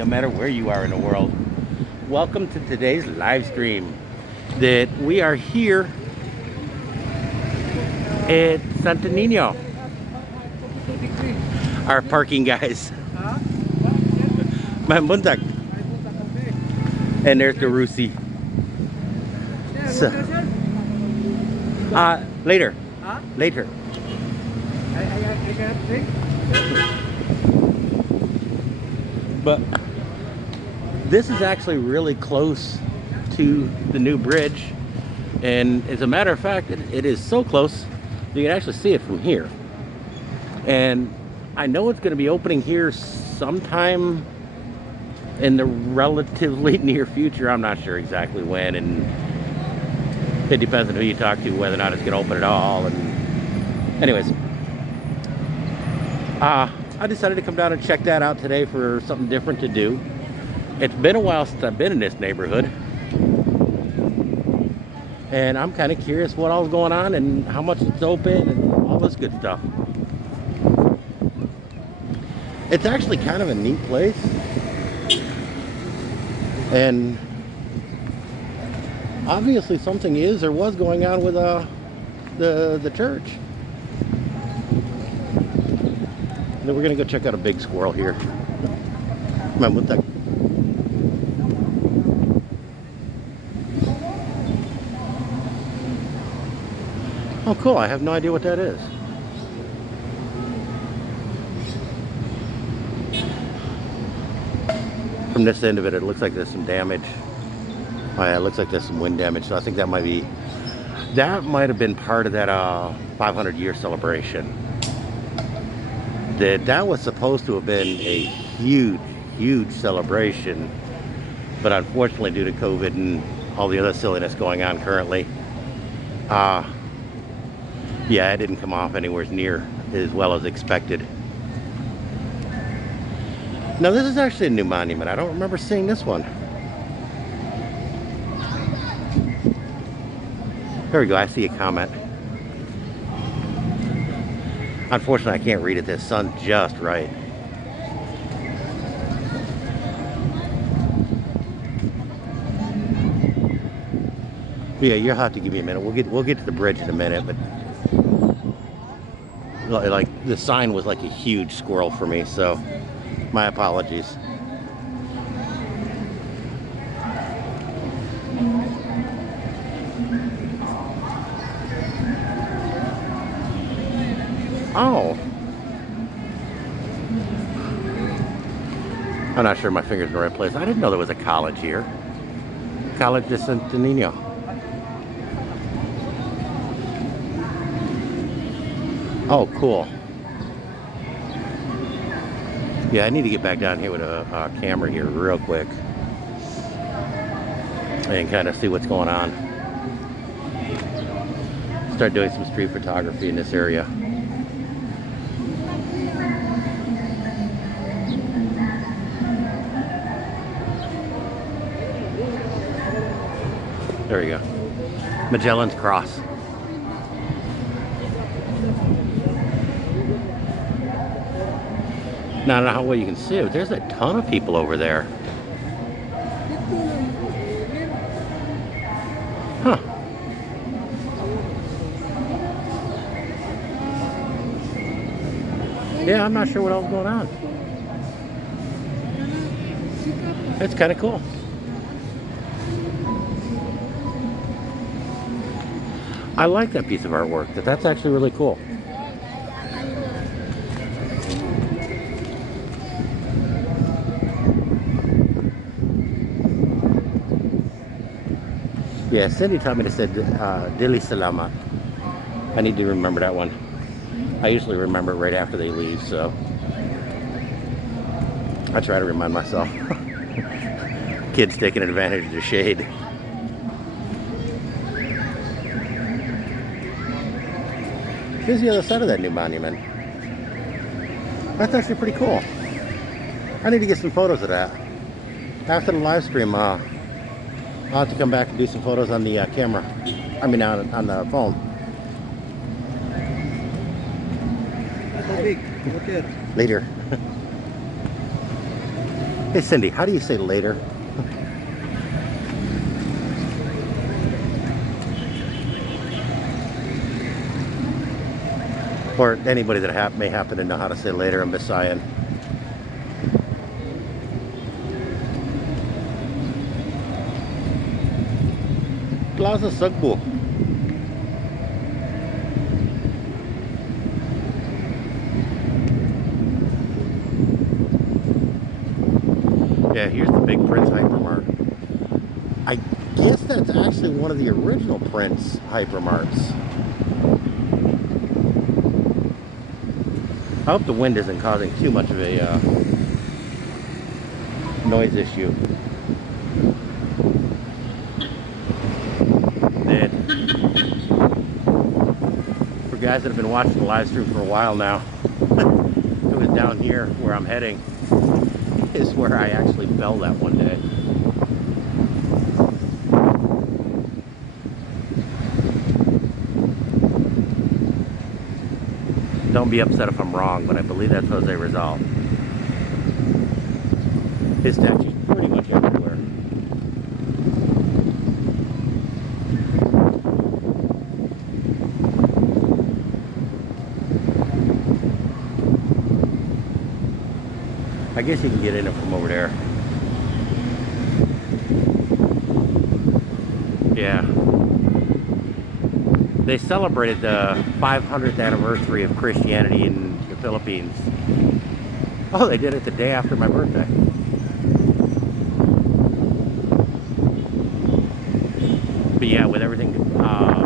no matter where you are in the world. Welcome to today's live stream. That we are here at Santo Nino. Our parking guys. My muntak. And there's the Rusi. So, later. Later. But this is actually really close to the new bridge, and as a matter of fact, it is so close you can actually see it from here. And I know it's going to be opening here sometime in the relatively near future. I'm not sure exactly when, and it depends on who you talk to whether or not it's going to open at all. And anyways, I decided to come down and check that out today for something different to do. It's been a while since I've been in this neighborhood, and I'm kind of curious what all's going on and how much it's open and all this good stuff. It's actually kind of a neat place, and obviously something is or was going on with the church. Then we're gonna go check out a big squirrel here. Come on, what the? Oh, cool! I have no idea what that is. From this end of it, it looks like there's some damage. Oh yeah, it looks like there's some wind damage. So I think that might have been part of that 500-year celebration. That was supposed to have been a huge celebration, but unfortunately due to COVID and all the other silliness going on currently, yeah, it didn't come off anywhere near as well as expected. Now this is actually a new monument. I don't remember seeing this one. There we go, I see a comment. Unfortunately, I can't read it. The sun's just right. But yeah, you'll have to give me a minute. We'll get to the bridge in a minute, but like the sign was like a huge squirrel for me, so my apologies. Oh. I'm not sure my finger's in the right place. I didn't know there was a college here. College de Santo Nino. Oh, cool. Yeah, I need to get back down here with a camera here real quick and kind of see what's going on. Start doing some street photography in this area. There we go. Magellan's Cross. Now, I don't know how well you can see it, but there's a ton of people over there. Huh. Yeah, I'm not sure what else is going on. It's kind of cool. I like that piece of artwork. That's actually really cool. Yeah, Cindy taught me to say Dili Salamat. I need to remember that one. I usually remember it right after they leave, so I try to remind myself. Kids taking advantage of the shade. Here's the other side of that new monument. That's actually pretty cool. I need to get some photos of that. After the live stream, I'll have to come back and do some photos on the camera. I mean, on the phone. Later. Hey Cindy, how do you say later? Or anybody that may happen to know how to say later in Visayan. Plaza Sagbo. Yeah, here's the big Prince Hypermart. I guess that's actually one of the original Prince Hypermarts. I hope the wind isn't causing too much of a noise issue. Then, for guys that have been watching the live stream for a while now, it was down here where I'm heading is where I actually fell that one day. Don't be upset if I'm wrong, but I believe that's Jose Rizal. His statue's pretty much everywhere. I guess you can get in it from over there. Yeah. They celebrated the 500th anniversary of Christianity in the Philippines. Oh, they did it the day after my birthday. But yeah, with everything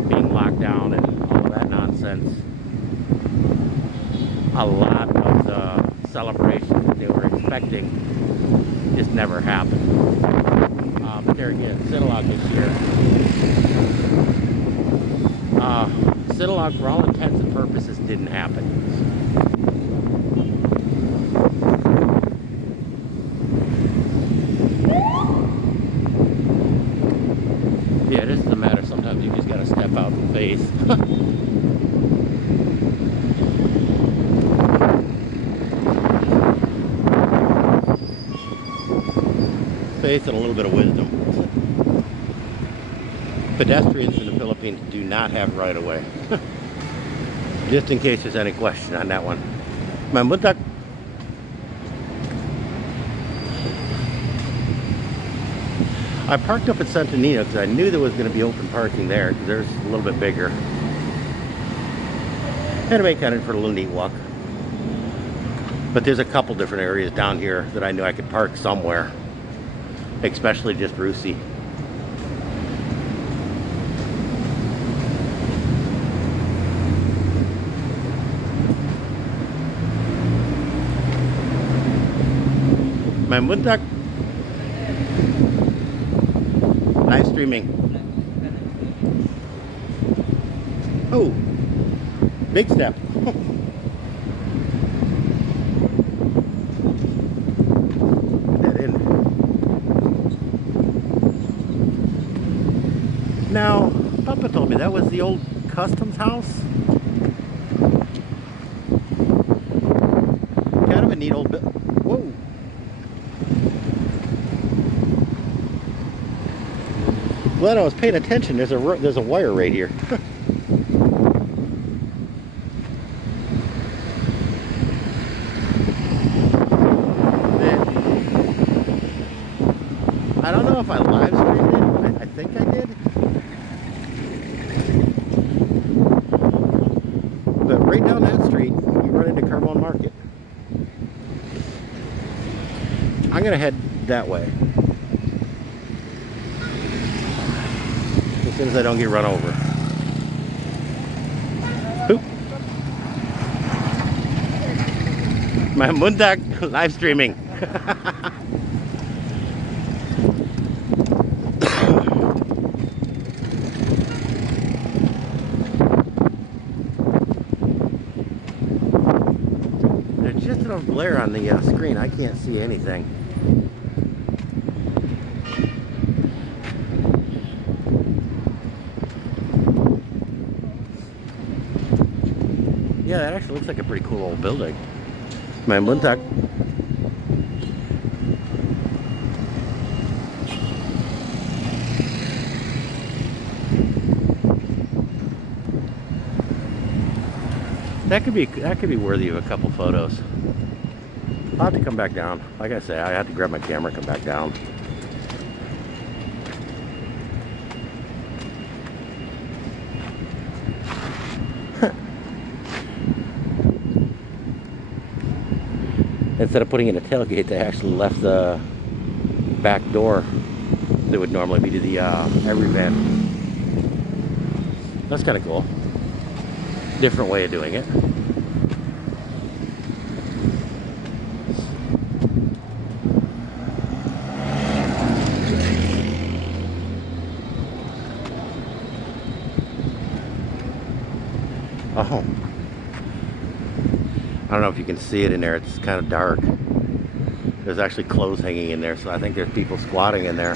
being locked down and all of that nonsense, a lot of the celebrations that they were expecting just never happened. But there again, CCLEX this year. CCLEX, for all intents and purposes, didn't happen. Yeah, this is a matter. Sometimes you just gotta step out and face. Faith and a little bit of wisdom. Pedestrians in the Philippines do not have right of way. Just in case there's any question on that one. Mambutak. I parked up at Santa Nino because I knew there was going to be open parking there because there's a little bit bigger. And to make kind of for a little neat walk. But there's a couple different areas down here that I knew I could park somewhere. Especially just Rusi. Mambutak. Live streaming. Oh, big step. That in. Now, Papa told me that was the old customs house. Kind of a neat old building. Whoa. Glad I was paying attention. There's a wire right here. I don't know if I live streamed it. I think I did. But right down that street, you run into Carbone Market. I'm gonna head that way. As soon as I don't get run over. Oop. My Mundak live streaming. There's just enough glare on the screen. I can't see anything. Yeah, that actually looks like a pretty cool old building. My Muntak. that could be worthy of a couple photos. I'll have to come back down. Like I say, I have to grab my camera and come back down. Instead of putting in a tailgate, they actually left the back door that would normally be to the every van. That's kind of cool. Different way of doing it. Oh, I don't know if you can see it in there. It's kind of dark. There's actually clothes hanging in there, so I think there's people squatting in there.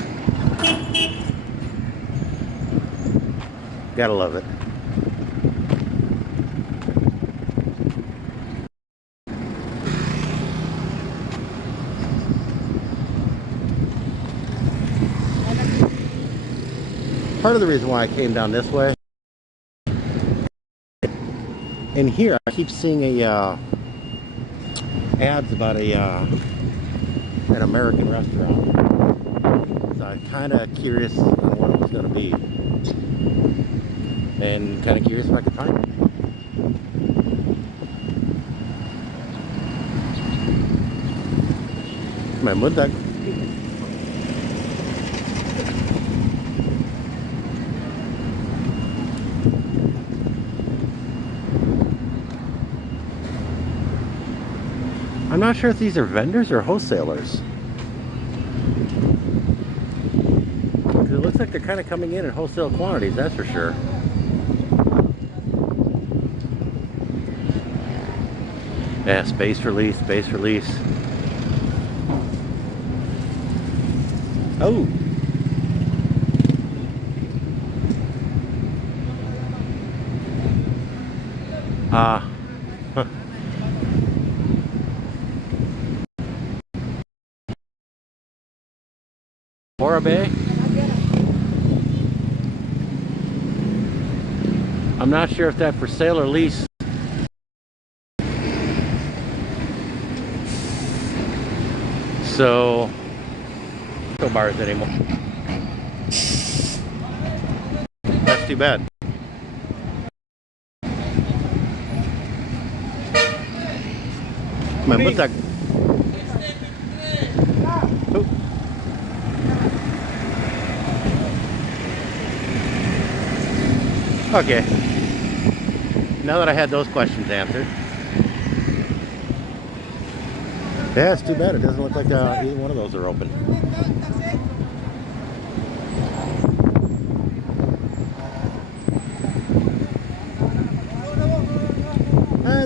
Gotta love it. Part of the reason why I came down this way, in here I keep seeing ads about an American restaurant, so I'm kind of curious on what it was going to be, and kind of curious if I could find it. My mundag. I'm not sure if these are vendors or wholesalers. It looks like they're kind of coming in wholesale quantities, that's for sure. Yeah, space release, space release. Oh! Huh. Bay. I'm not sure if that's for sale or lease. So, no bars anymore. That's too bad. My buttag. Oh. Okay, now that I had those questions answered. Yeah, it's too bad. It doesn't look like either one of those are open.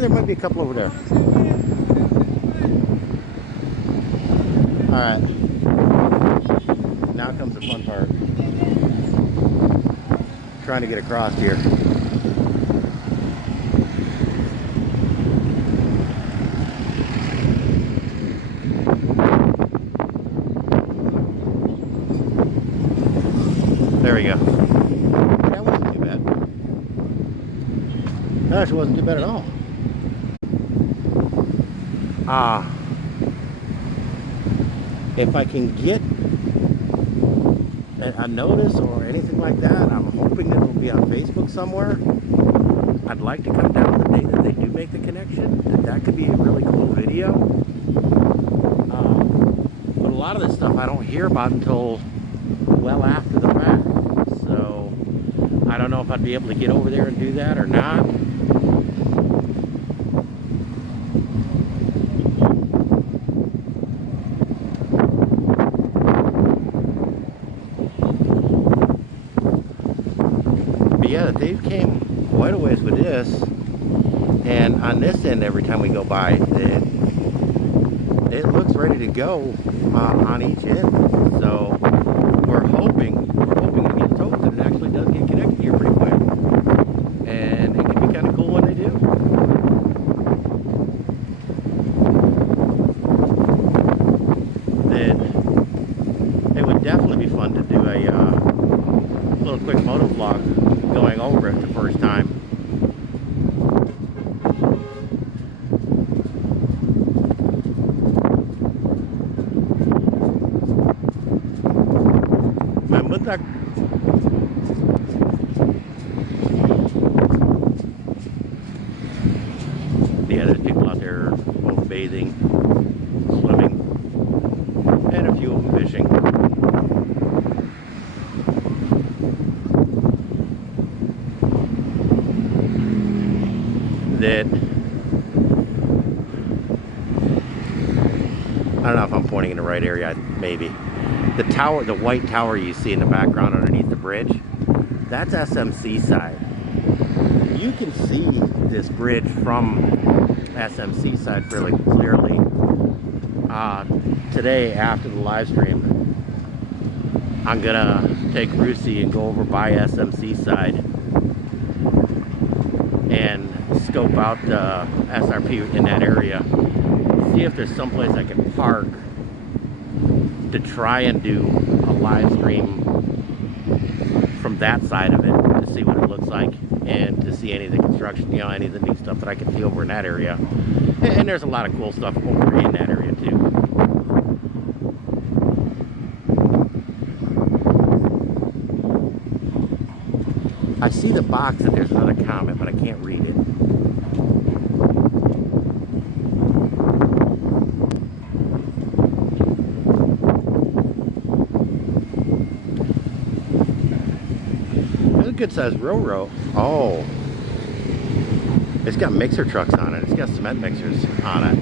There might be a couple over there. Alright. Now comes the fun part. Trying to get across here. There we go. That wasn't too bad. That actually wasn't too bad at all. If I can get a notice or anything like that, I'm hoping that it will be on Facebook somewhere. I'd like to come down the day that they do make the connection. That could be a really cool video. But a lot of this stuff I don't hear about until well after the fact. So I don't know if I'd be able to get over there and do that or not. Yeah, Dave came quite a ways with this, and on this end, every time we go by, it looks ready to go on each end. So we're hoping to get told that it actually does get connected here pretty quick, and it can be kind of cool when they do. It would definitely be fun to do a little quick moto vlog going over it the first time. that? Yeah, there's people out there both bathing, swimming, and a few of them fishing. That I don't know if I'm pointing in the right area, maybe. The tower, the white tower you see in the background underneath the bridge, that's SMC side. You can see this bridge from SMC side fairly clearly. Today, after the live stream, I'm gonna take Rusi and go over by SMC side and scope out the SRP in that area. See if there's someplace I can park to try and do a live stream from that side of it to see what it looks like and to see any of the construction, you know, any of the neat stuff that I can see over in that area. And there's a lot of cool stuff over in that area too. I see the box and there's another comment, but I can't read it. That's a good sized railroad. Oh. It's got mixer trucks on it. It's got cement mixers on it.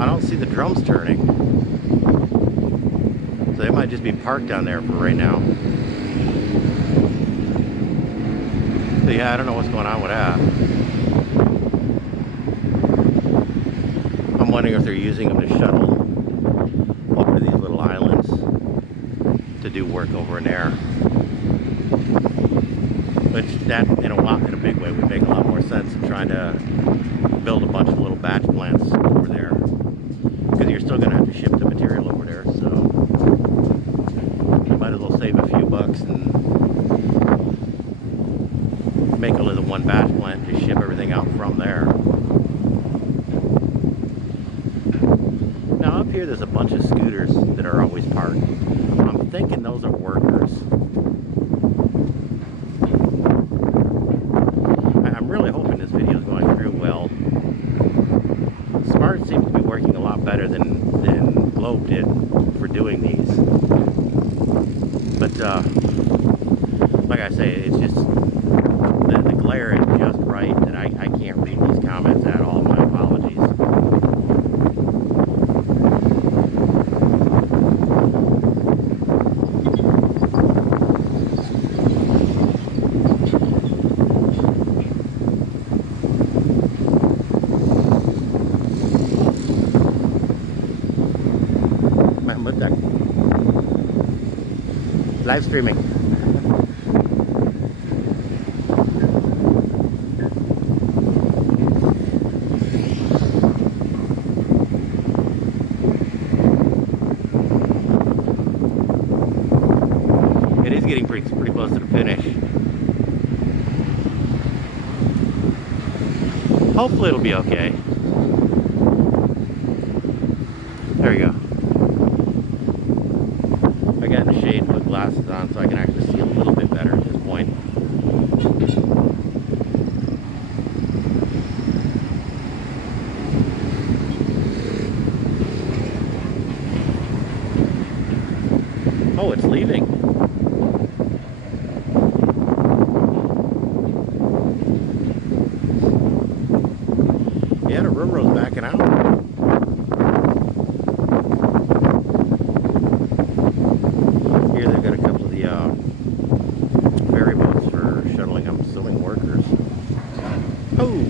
I don't see the drums turning. So they might just be parked down there for right now. So yeah, I don't know what's going on with that. I'm wondering if they're using them to shuttle over these little islands to do work over in there. Which that, in a big way, would make a lot more sense than trying to build a bunch of little batch plants over there. Because you're still going to have to ship the material over there, so you might as well save a few bucks and make only the one batch plant and just ship everything out from there. Now up here there's a bunch of scooters that are always parked. I'm thinking those are workers. I'm really hoping this video is going through well. Smart seems to be working a lot better than Globe did for doing these. But like I say, it's just the glare is just right that I can't read these comments at all. My apologies. Live streaming. It is getting pretty close to the finish. Hopefully it'll be okay. There you go. I got in the shade, put glasses on so I can actually see a little bit better at this point. Oh, it's leaving. Yeah, the railroad's backing out. Here they've got a couple of the ferry boats for shuttling, I'm assuming, workers. Oh!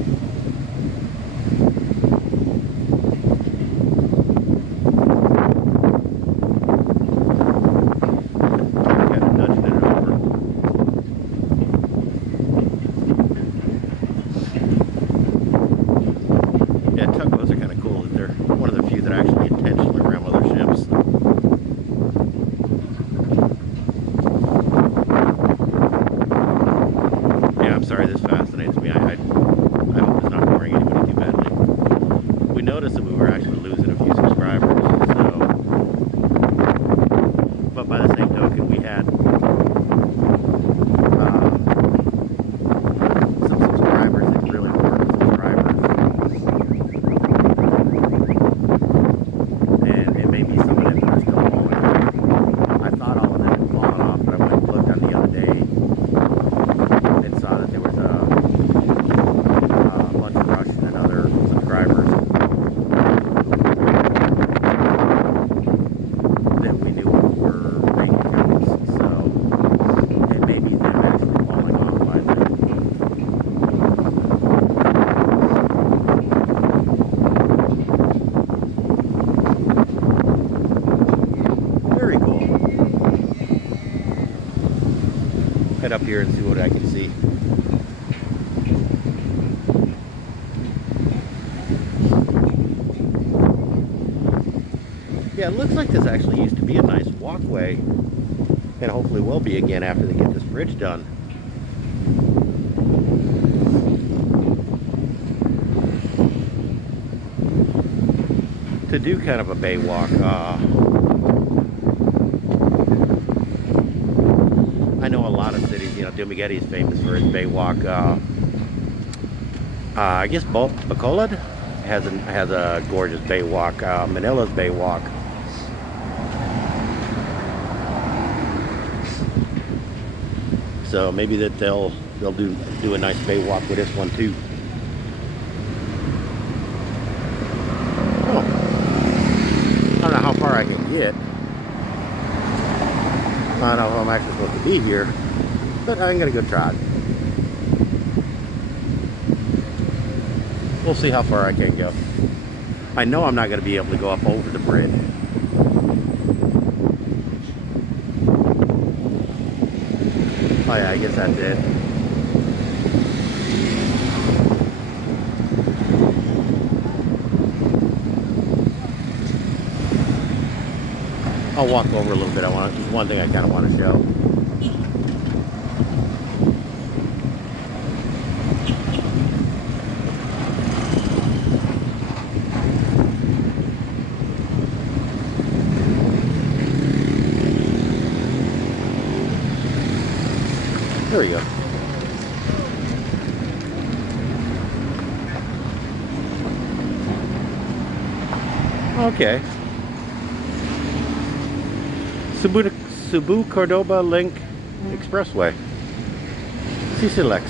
Kind of nudging it over. Yeah, tugboats are kind of cool. They're one of the few that actually intentionally ram other ships. Yeah, I'm sorry, this fascinates me. I hope it's not boring anybody too badly. We noticed that we were actually losing a few subscribers. here and see what I can see. Yeah, it looks like this actually used to be a nice walkway, and hopefully will be again after they get this bridge done. To do kind of a bay walk, I know a lot of cities, you know, Dumaguete is famous for its bay walk. I guess Bacolod has a gorgeous bay walk. Manila's bay walk. So maybe that they'll do a nice bay walk with this one too. Oh, I don't know how far I can get. I don't know if I'm actually supposed to be here, but I'm gonna go try it. We'll see how far I can go. I know I'm not gonna be able to go up over the bridge. Oh yeah, I guess that's it. I'll walk over a little bit. There's one thing I kind of want to show. There we go. Okay. Cebu Cordoba Link Expressway. CCLEX.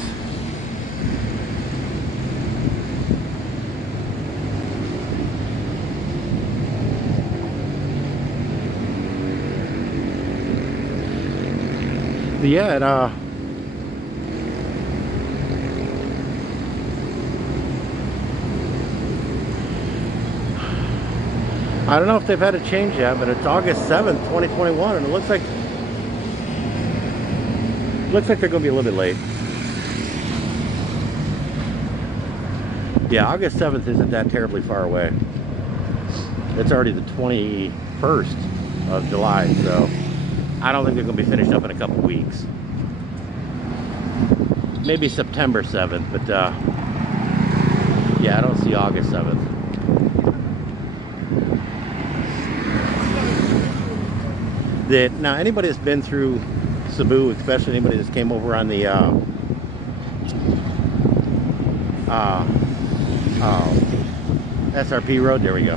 But yeah, and I don't know if they've had a change yet, but it's August 7th, 2021, and it looks like they're going to be a little bit late. Yeah, August 7th isn't that terribly far away. It's already the 21st of July, so I don't think they're going to be finished up in a couple weeks. Maybe September 7th, but yeah, I don't see August 7th. Now, anybody that's been through Cebu, especially anybody that's came over on the SRP road, there we go.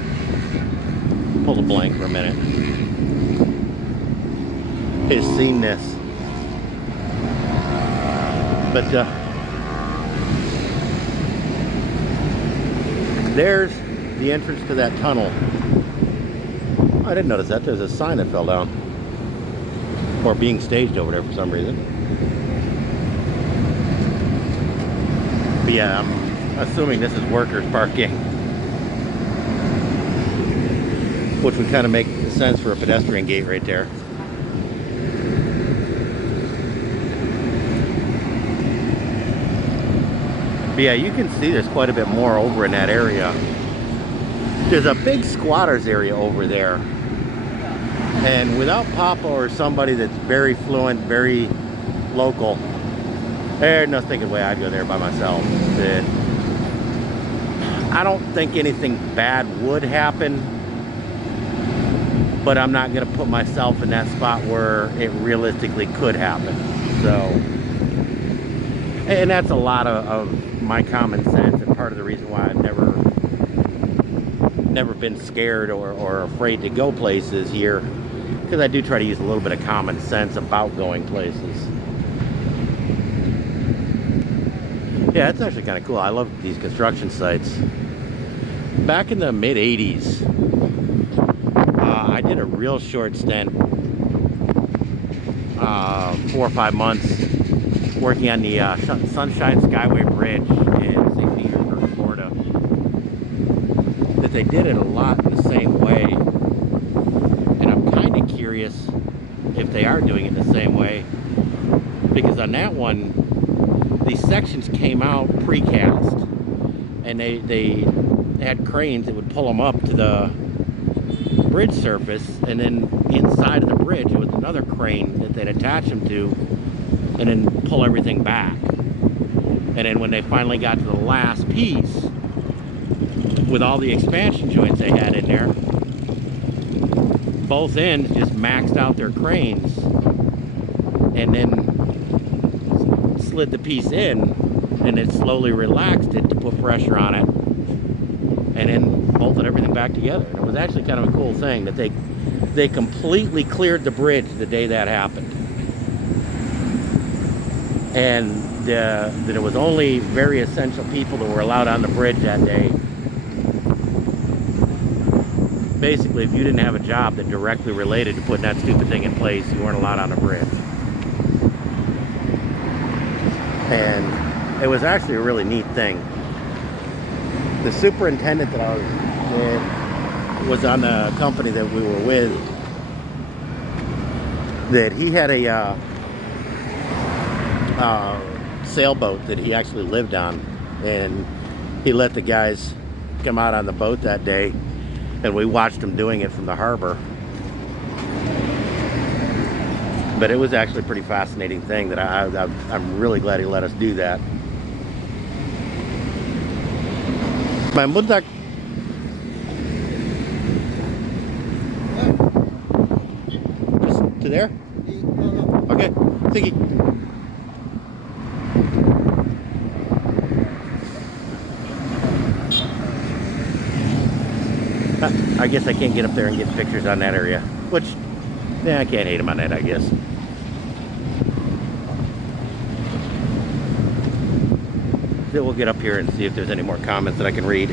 Pull a blank for a minute. Has seen this, but there's the entrance to that tunnel. I didn't notice that. There's a sign that fell down. Or being staged over there for some reason. But yeah, I'm assuming this is workers parking. Which would kind of make sense for a pedestrian gate right there. But yeah, you can see there's quite a bit more over in that area. There's a big squatters area over there. And without Papa or somebody that's very fluent, very local, there's no thinking way I'd go there by myself. I don't think anything bad would happen, but I'm not going to put myself in that spot where it realistically could happen. So, and that's a lot of my common sense, and part of the reason why I've never been scared or afraid to go places here, because I do try to use a little bit of common sense about going places. Yeah, it's actually kind of cool. I love these construction sites. Back in the mid-'80s, I did a real short stint, 4 or 5 months, working on the Sunshine Skyway Bridge in St. Petersburg, Florida. That they did it a lot in the same way. And I'm kind of curious if they are doing it the same way because on that one, these sections came out precast, and they had cranes that would pull them up to the bridge surface, and then inside of the bridge there was another crane that they'd attach them to, and then pull everything back. And then when they finally got to the last piece, with all the expansion joints they had in there, both ends just maxed out their cranes, and then slid the piece in, and it slowly relaxed it to put pressure on it, and then bolted everything back together. And it was actually kind of a cool thing that they completely cleared the bridge the day that happened, and that it was only very essential people that were allowed on the bridge that day. Basically, if you didn't have a job that directly related to putting that stupid thing in place, you weren't allowed on the bridge. And it was actually a really neat thing. The superintendent that I was on the company that we were with, that he had a sailboat that he actually lived on, and he let the guys come out on the boat that day, and we watched them doing it from the harbor. But it was actually a pretty fascinating thing that I'm really glad he let us do that. My mundak. Just to there? Okay, sige. I guess I can't get up there and get pictures on that area, which, yeah, I can't hate him on that, I guess. So we'll get up here and see if there's any more comments that I can read.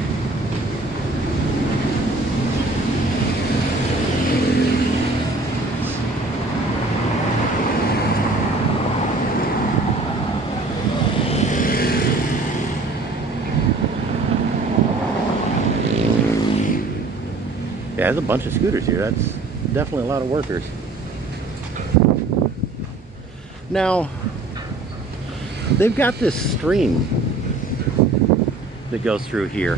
Yeah, there's a bunch of scooters here. That's definitely a lot of workers. Now, they've got this stream that goes through here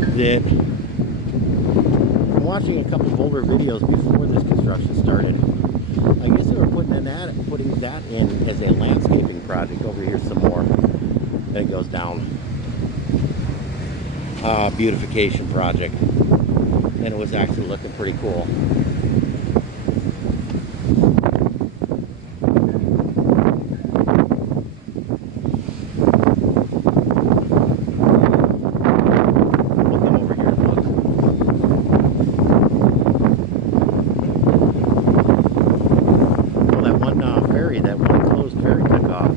that I'm watching a couple of older videos before this construction started. I guess they were putting that in as a landscaping project over here some more. And it goes down. Beautification project, and it was actually looking pretty cool. We'll come over here and look. Well, that one ferry, that one closed ferry took off.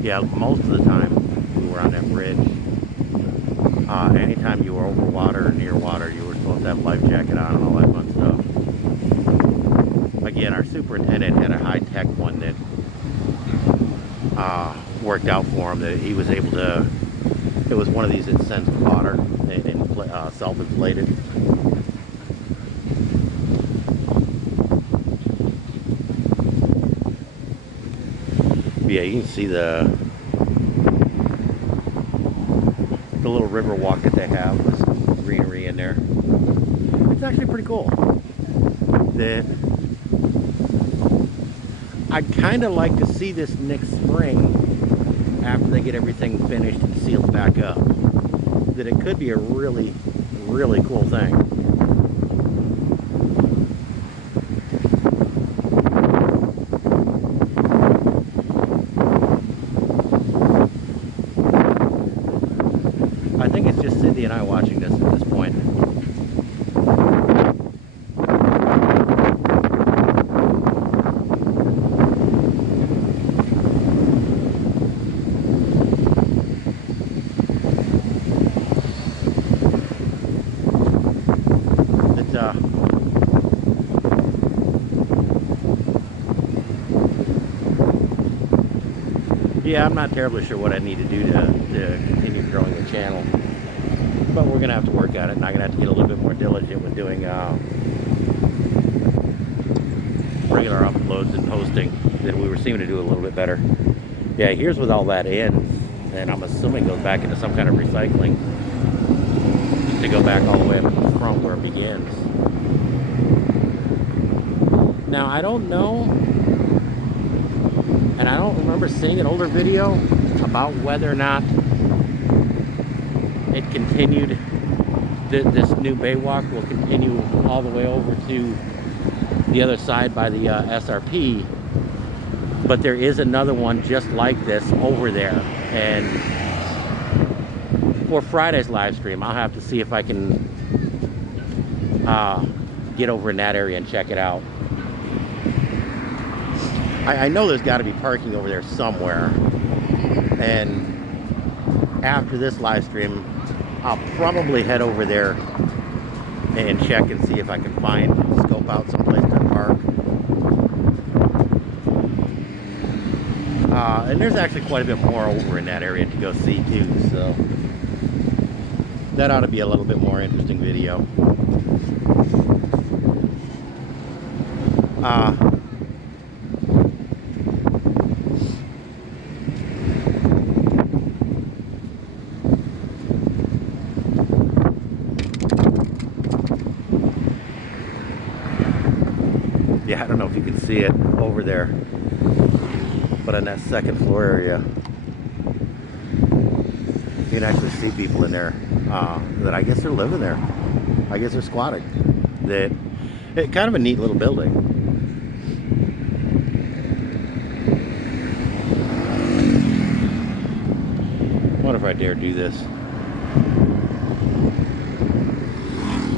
Yeah, most of the time we were on that bridge, anytime you were over water or near water, you were supposed to have a life jacket on and all that fun stuff. Again, our superintendent had a high-tech one that worked out for him, that he was able to, it was one of these that sensed water and self-inflated. Yeah, you can see the little river walk that they have with some greenery in there. It's actually pretty cool. I'd kind of like to see this next spring, after they get everything finished and sealed back up, that it could be a really, really cool thing. I think it's just Cindy and I watching this at this point. Yeah, I'm not terribly sure what I need to do to continue growing the channel, but we're gonna have to work at it, and I'm gonna have to get a little bit more diligent with doing regular uploads and posting. That we were seeming to do a little bit better. Yeah, here's with all that ends, and I'm assuming goes back into some kind of recycling to go back all the way up to the front where it begins. Now I don't know, and I don't remember seeing an older video about whether or not it continued, this new bay walk will continue all the way over to the other side by the SRP, but there is another one just like this over there. And for Friday's live stream, I'll have to see if I can get over in that area and check it out. I know there's got to be parking over there somewhere, and after this live stream I'll probably head over there and check and see if I can scope out some place to park. And there's actually quite a bit more over in that area to go see too, so that ought to be a little bit more interesting video. Yeah, I don't know if you can see it over there, but on that second floor area, you can actually see people in there that I guess they're living there. I guess they're squatting. It's kind of a neat little building. I wonder if I dare do this.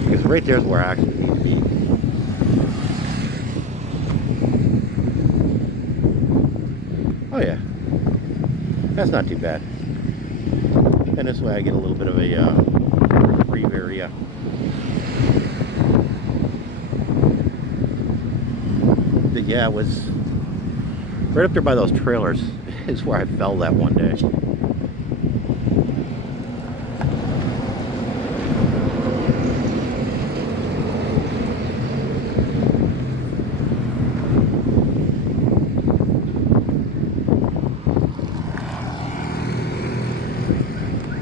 Because right there's where I actually need to be. Oh yeah, that's not too bad. And this way I get a little bit of a reprieve area. But yeah, it was right up there by those trailers is where I fell that one day.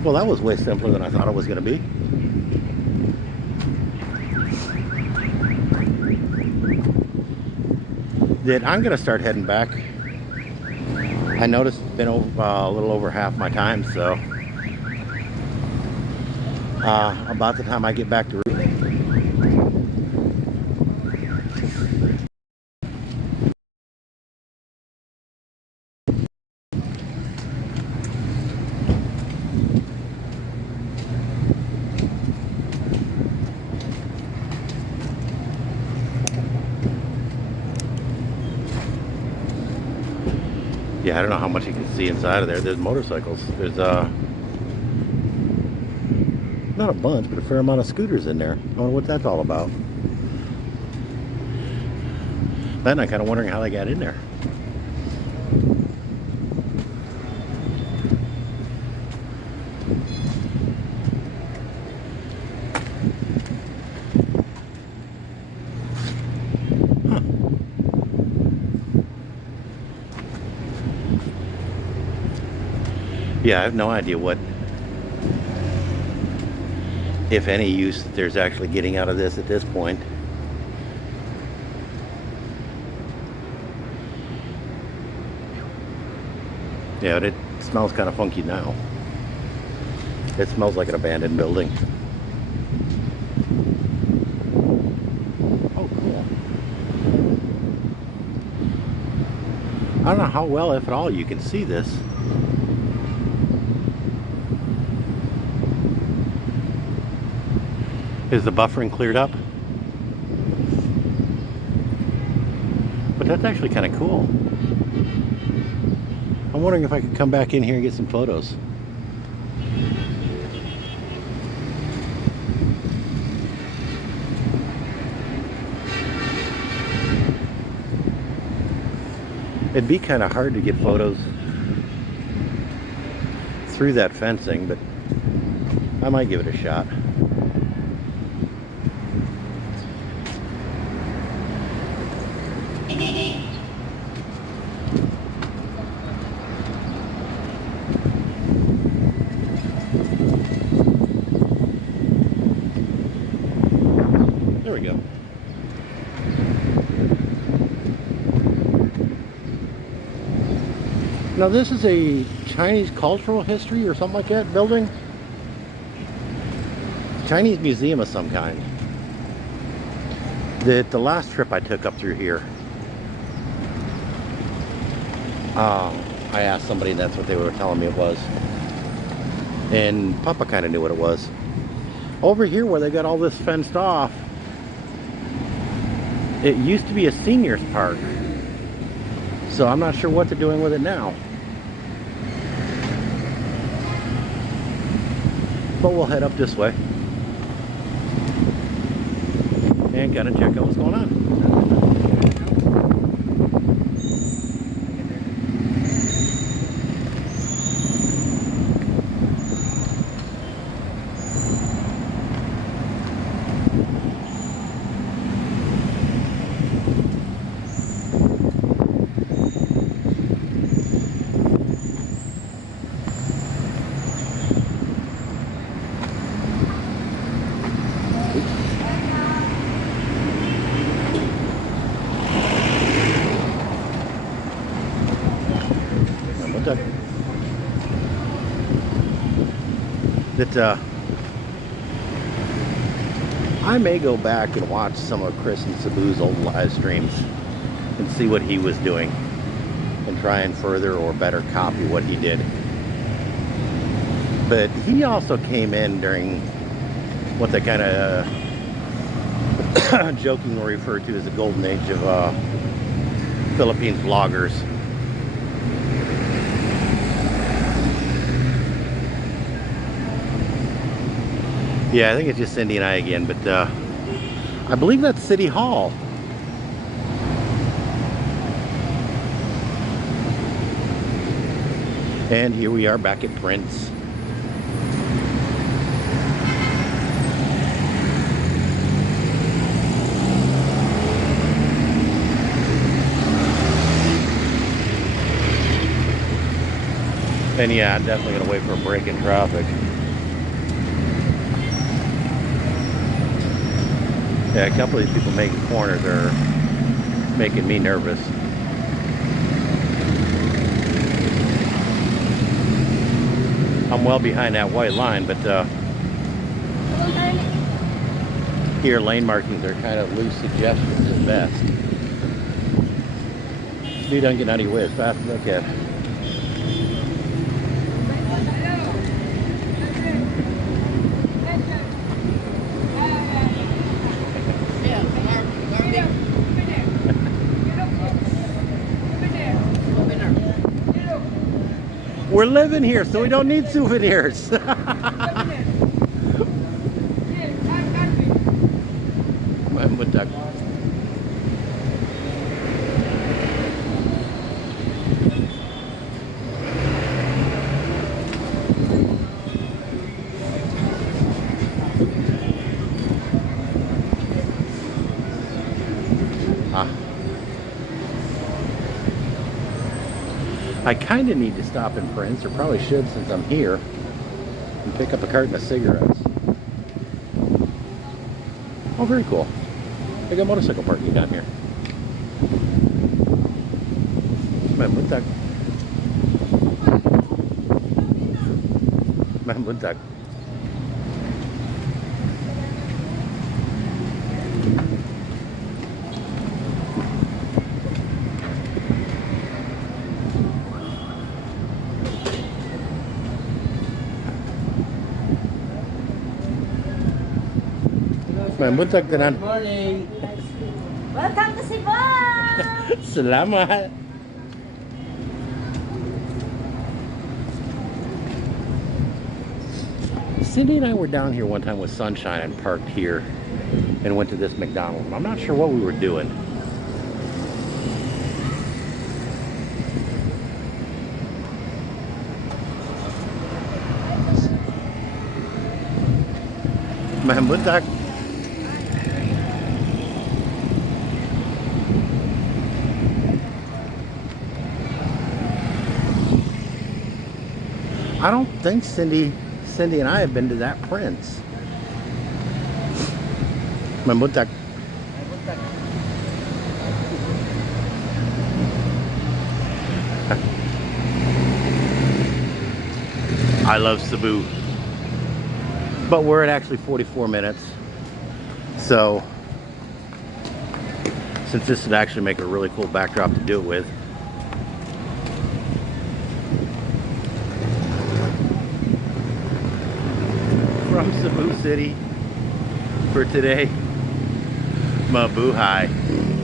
Well, that was way simpler than I thought it was going to be. I'm going to start heading back. I noticed it's been over, a little over half my time, so about the time I get back to yeah, I don't know how much you can see inside of there. There's motorcycles. There's not a bunch, but a fair amount of scooters in there. I wonder what that's all about. Then I'm kind of wondering how they got in there. Yeah, I have no idea what, if any, use that there's actually getting out of this at this point. Yeah, but it smells kind of funky now. It smells like an abandoned building. Oh, cool. I don't know how well, if at all, you can see this. Is the buffering cleared up? But that's actually kind of cool. I'm wondering if I could come back in here and get some photos. It'd be kind of hard to get photos through that fencing, but I might give it a shot. There we go. Now this is a Chinese cultural history or something like that building. Chinese museum of some kind. The last trip I took up through here, I asked somebody and that's what they were telling me it was. And Papa kind of knew what it was. Over here where they got all this fenced off, it used to be a seniors park. So I'm not sure what they're doing with it now. But we'll head up this way and kind of check out what's going on. That I may go back and watch some of Chris and Sabu's old live streams and see what he was doing and try and further or better copy what he did. But he also came in during what they kind of jokingly refer to as the golden age of Philippines vloggers. Yeah, I think it's just Cindy and I again, but I believe that's City Hall. And here we are back at Prince. And yeah, I'm definitely gonna wait for a break in traffic. Yeah, a couple of these people making corners are making me nervous. I'm well behind that white line, but here lane markings are kind of loose suggestions at best. You don't get out of your way as fast as I can. We're living here, so we don't need souvenirs. I kind of need to stop in Prince, or probably should since I'm here, and pick up a carton of cigarettes. Oh, very cool. They got motorcycle parking down here. Buntag. Buntag. Buntag tanan. Good morning. Welcome to Cebu. Salamat. Cindy and I were down here one time with Sunshine and parked here and went to this McDonald's. I'm not sure what we were doing. Mahmuntak. I don't think Cindy and I have been to that Prince. Mahmuntak. I love Cebu. But we're at actually 44 minutes. So, since this would actually make a really cool backdrop to do it with. From Cebu City for today, mabuhay.